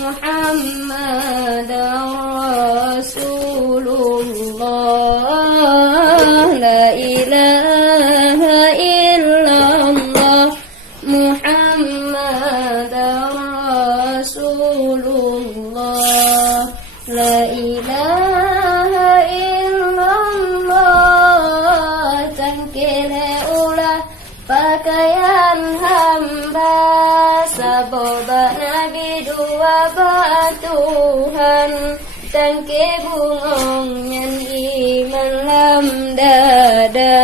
Muhammadar Rasulullah. La ilaha illallah Muhammadar Rasulullah. La ilaha illallah. Tangkile ulah pakaian hamba, saboba Nabi dua batuhan. Tangke bungongnya iman lam dada,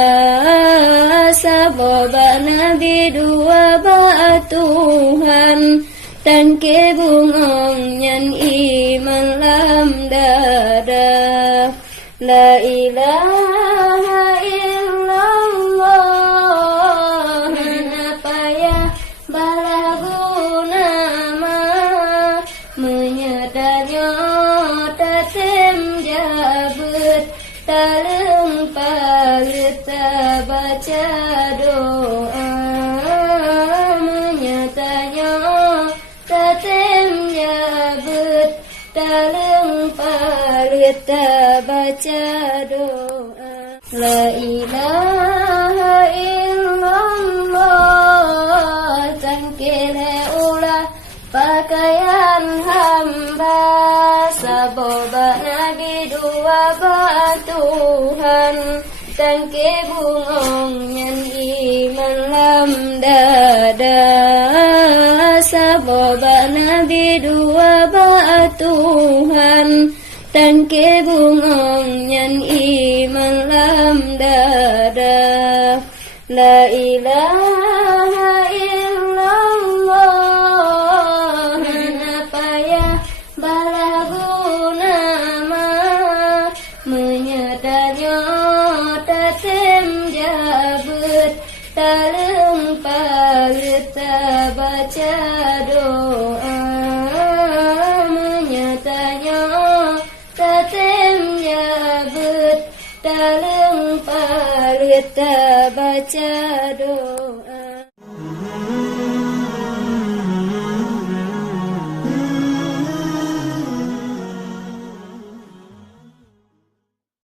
saboba Nabi dua batuhan. Tangke bungongnya iman lam dada. La ilaha illallah. Apa ya balaguna ma menyedanya tatem jabut talung palit baca doa. Menyedanya tatem jabut talung palit baca doa. La ilaha illallah. Tangkile ulah pakaian hamba, saboba Nabi dua batuhan. Tangke bungongnya iman lam dada, saboba Nabi dua batuhan. Tangke bungongnya iman lam dada. La ilaha illallah. Apa ya balaguna ma menyedanya tatem jabut talung palit baca doa. Menyedanya tatem jabut talung palit baca doa.